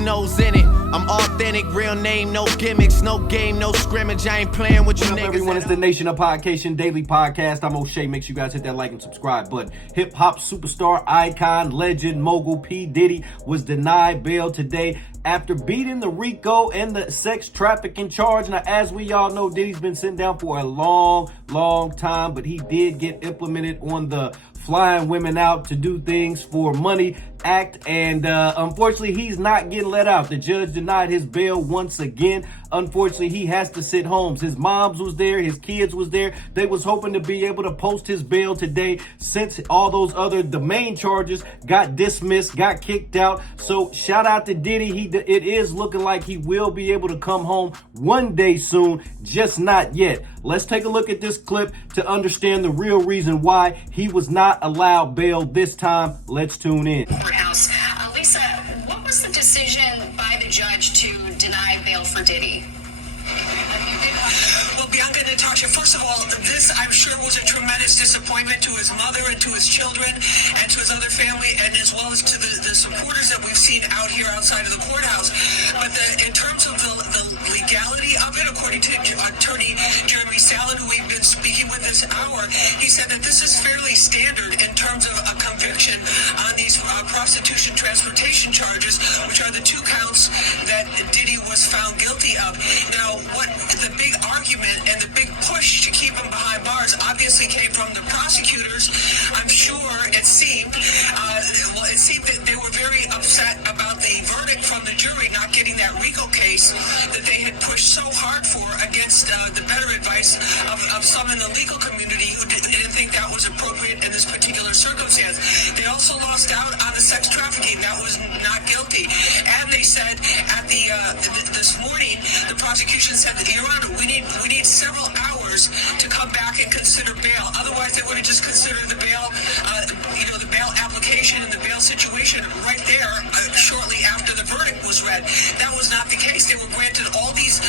nose in it. I'm authentic, real name, no gimmicks, no game, no scrimmage. I ain't playing with you What's up, niggas. everyone? It's the Nation of Podcation Daily Podcast. I'm O'Shea. Make sure you guys hit that like and subscribe button. Hip-hop superstar, icon, legend, mogul P. Diddy was denied bail today after beating the RICO and the sex trafficking charge. Now, as we all know, Diddy's been sitting down for a long time, but he did get implemented on the flying women out to do things for money act, and unfortunately he's not getting let out. The judge denied his bail once again. Unfortunately, he has to sit home. His moms was there, his kids was there. They was hoping to be able to post his bail today since all those the main charges got dismissed, got kicked out. So shout out to Diddy. It is looking like he will be able to come home one day soon, just not yet. Let's take a look at this clip to understand the real reason why he was not allowed bail this time. Let's tune in. Courthouse. Lisa, what was the decision by the judge to deny bail for Diddy? Well, Bianca and Natasha, first of all, this, I'm sure, was a tremendous disappointment to his mother and to his children and to his other family, and as well as to the supporters that we've seen out here outside of the courthouse. But in terms of the legality of it, according to Attorney Jeremy Sallin, who we've been speaking with this hour, he said that this is fairly standard in terms of a conviction on these prostitution transportation charges, which are the two counts that Diddy was found guilty of. Now, what the big argument and the big push to keep him behind bars obviously came from the prosecutors. I'm sure it seemed that they were very upset about the verdict from the jury not getting that RICO case that they had pushed so hard for against the better advice of some in the legal community who didn't think that was appropriate in this particular circumstance. They also lost out on the sex trafficking. That was not guilty. And they said at this morning, the prosecution said that, Your Honor, we need several hours to come back and consider bail. Otherwise, they would have just considered the bail, the bail application and the bail situation right there shortly after the verdict was read. That was not the case. They were granted all these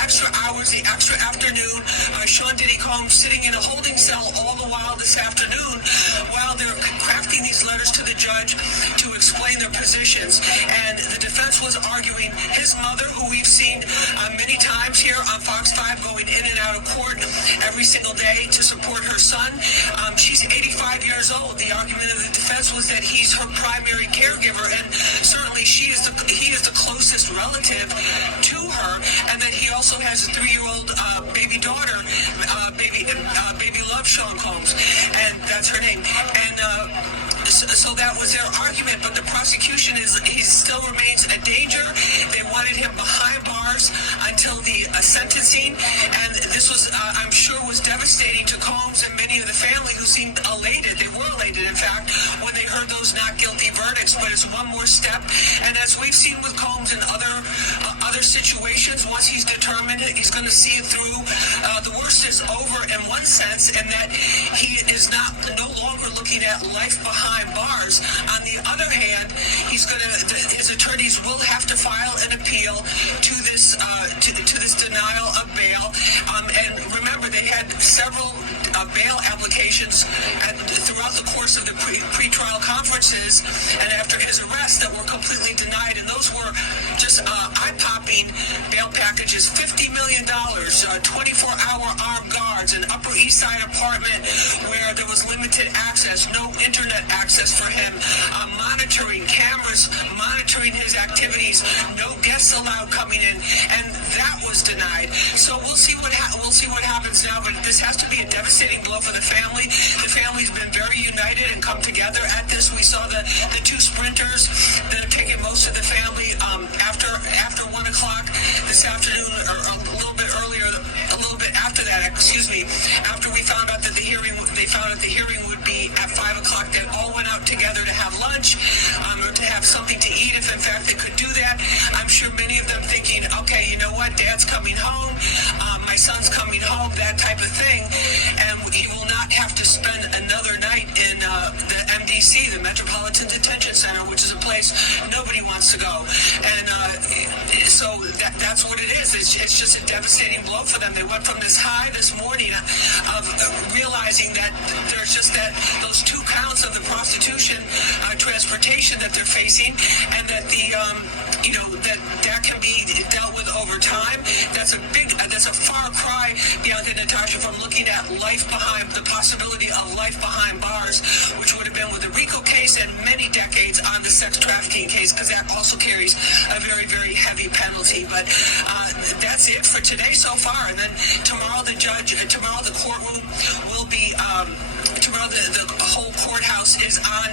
extra hours, the extra afternoon. Sean Diddy Combs sitting in a holding cell all the while this afternoon while they're crafting these letters to the judge to explain their positions. And the defense was arguing his mother, who we've seen many times here on Fox 5 going in and out of court every single day to support her son. She's 85 years old. The argument of the defense was that he's her primary caregiver, and certainly he is the closest relative to her, and that he also has a 3-year-old baby daughter, baby love Sean Combs, and that's her name. And so that was their argument, but the prosecution he still remains a danger. They wanted him behind bars until the sentencing, and this was, I'm sure, was devastating to Combs and many of the family who seemed elated. They were elated, in fact, when they heard those not guilty verdicts. But it's one more step, and as we've seen with Combs and other situations, once he's determined it, he's going to see it through. The worst is over in one sense, and that he is no longer looking at life behind bars. On the other hand, his attorneys will have to file an appeal to this denial of bail. And remember, they had several bail applications throughout the course of the pre-trial conferences and after his arrest that were completely denied, and those were just eye-popping bail packages. $50 million, 24-hour armed guards, an Upper East Side apartment where there was limited access, no internet access for him, monitoring cameras, monitoring his activities, no guests allowed coming in, and that was denied. So we'll see what happens now, but this has to be a devastating blow for the family. The family's been very united and come together at this. We saw the two sprinters that have taken most of the family after 1 o'clock this afternoon, or a little bit earlier, a little bit after that, after we found out that the hearing would be at 5 o'clock. They all went out together to have lunch or to have something to eat, if in fact they could do that. I'm sure many of them thinking, okay, you know what, Dad's coming home, my son's coming home, that type of thing, and he will not have to spend another night in the MDC, the Metropolitan Detention Center, which is a place nobody wants to go. And So that's what it is. It's just a devastating blow for them. They went from this high this morning of realizing that there's just those 2 counts of the prostitution, transportation that they're facing, and that that can be dealt with over time. That's a far cry, Bianca and Natasha, from looking at the possibility of life behind bars, which would have been with the RICO case and many decades on the sex trafficking case, because that also carries a very, very heavy penalty. But that's it for today so far. And then tomorrow the courtroom will be, tomorrow the whole courthouse is on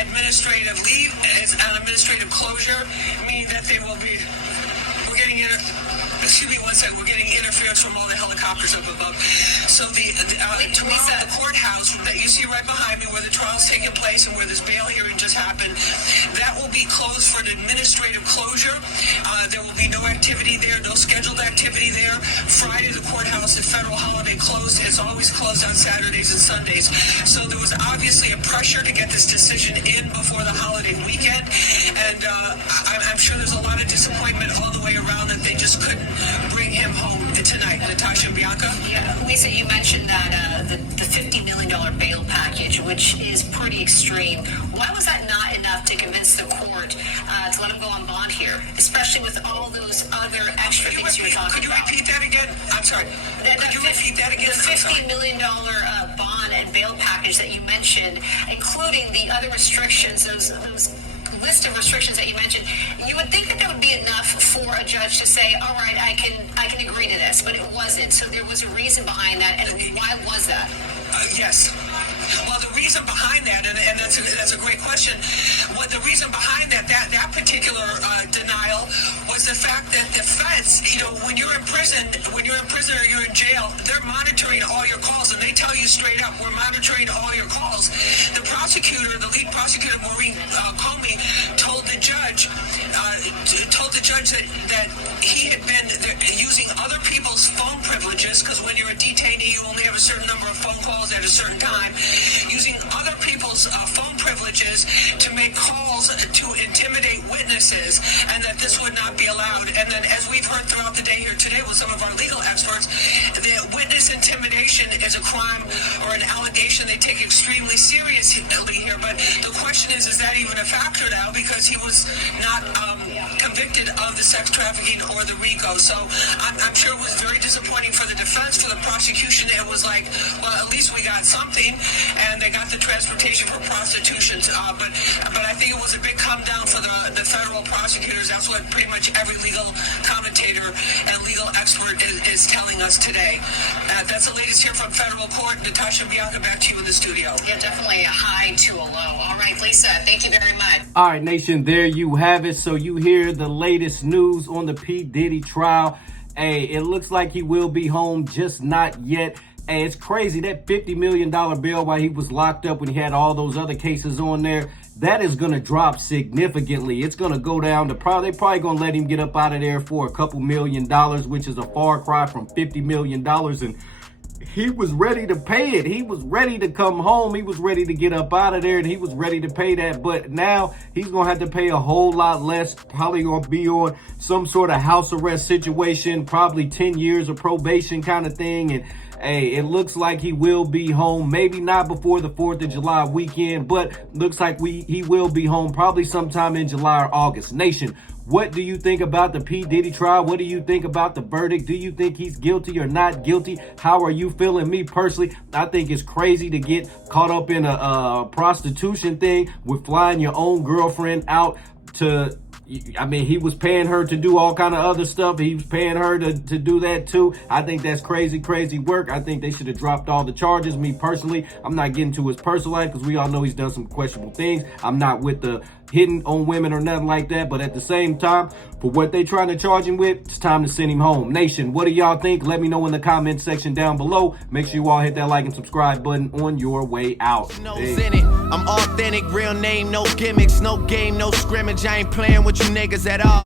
administrative leave, is on administrative closure, meaning that we're getting interference from all the helicopters up above. So tomorrow the courthouse that you see right behind me, where the trial's taking place and where this bail hearing just happened, that will be closed for an administrative closure. There will be no activity there, no scheduled activity there. Friday, the courthouse, the federal holiday closed. It's always closed on Saturdays and Sundays. So there was obviously a pressure to get this decision in before the holiday weekend. And I'm sure there's a lot of disappointment all the way around that they just couldn't bring him home tonight. Natasha and Bianca? Yeah, Lisa, you mentioned that the $50 million bail package, which is pretty extreme. Why was that not enough to convince the court to let him go on bond here, especially with all those other extra things you were talking about? Could you repeat that again? I'm sorry. Could you repeat that again? The $50 million bond and bail package that you mentioned, including the other restrictions, those list of restrictions that you mentioned, you would think that there would be enough for a judge to say, all right, I can agree to this, but it wasn't. So there was a reason behind that, and why was that? Yes. Well, the reason behind that, and that's a great question. What the reason behind that particular denial was the fact that the feds, when you're in prison or you're in jail, they're monitoring all your calls, and they tell you straight up, we're monitoring all your calls. The lead prosecutor, Maureen Comey, told the judge that he had been using other people's phone privileges, because when you're a detainee, you only have a certain number of phone calls at a certain time, using other people's phone privileges to make calls to intimidate witnesses, and that this would not be allowed. And then, as we've heard throughout the day here today with some of our legal experts, the witness intimidation is a crime or an allegation they take extremely seriously here. But the question is that even a factor now, because he was not convicted of the sex trafficking or the RICO? So I'm sure it was very disappointing for the defense. For the prosecution, it was like, well, at least we got something, and they got the transportation for prostitution. But I think it was a big come down for the federal prosecutors. That's what pretty much every legal commentator and legal expert is telling us today. That's the latest here from federal court. Natasha, Bianca, back to you in the studio. Yeah, definitely a high to a low. All right, Lisa, thank you very much. All right, nation, there you have it. So you hear the latest news on the P. Diddy trial. Hey, it looks like he will be home, just not yet. Hey, it's crazy. That $50 million bill while he was locked up when he had all those other cases on there, that is going to drop significantly. It's going to go down to they're probably going to let him get up out of there for a couple $1 million, which is a far cry from $50 million. And he was ready to pay it. He was ready to come home. He was ready to get up out of there, and he was ready to pay that. But now he's going to have to pay a whole lot less. Probably going to be on some sort of house arrest situation, probably 10 years of probation kind of thing. And hey, it looks like he will be home. Maybe not before the 4th of July weekend, but looks like he will be home probably sometime in July or August. Nation, what do you think about the P. Diddy trial? What do you think about the verdict? Do you think he's guilty or not guilty? How are you feeling? Me personally, I think it's crazy to get caught up in a prostitution thing with flying your own girlfriend out to... I mean, he was paying her to do all kind of other stuff. He was paying her to do that too. I think that's crazy work. I think they should have dropped all the charges. Me personally, I'm not getting to his personal life because we all know he's done some questionable things. I'm not with the hitting on women or nothing like that. But at the same time, for what they trying to charge him with, it's time to send him home. Nation, what do y'all think? Let me know in the comment section down below. Make sure you all hit that like and subscribe button on your way out. Hey. I'm authentic, real name, no gimmicks, no game, no scrimmage. I ain't playing with you niggas at all.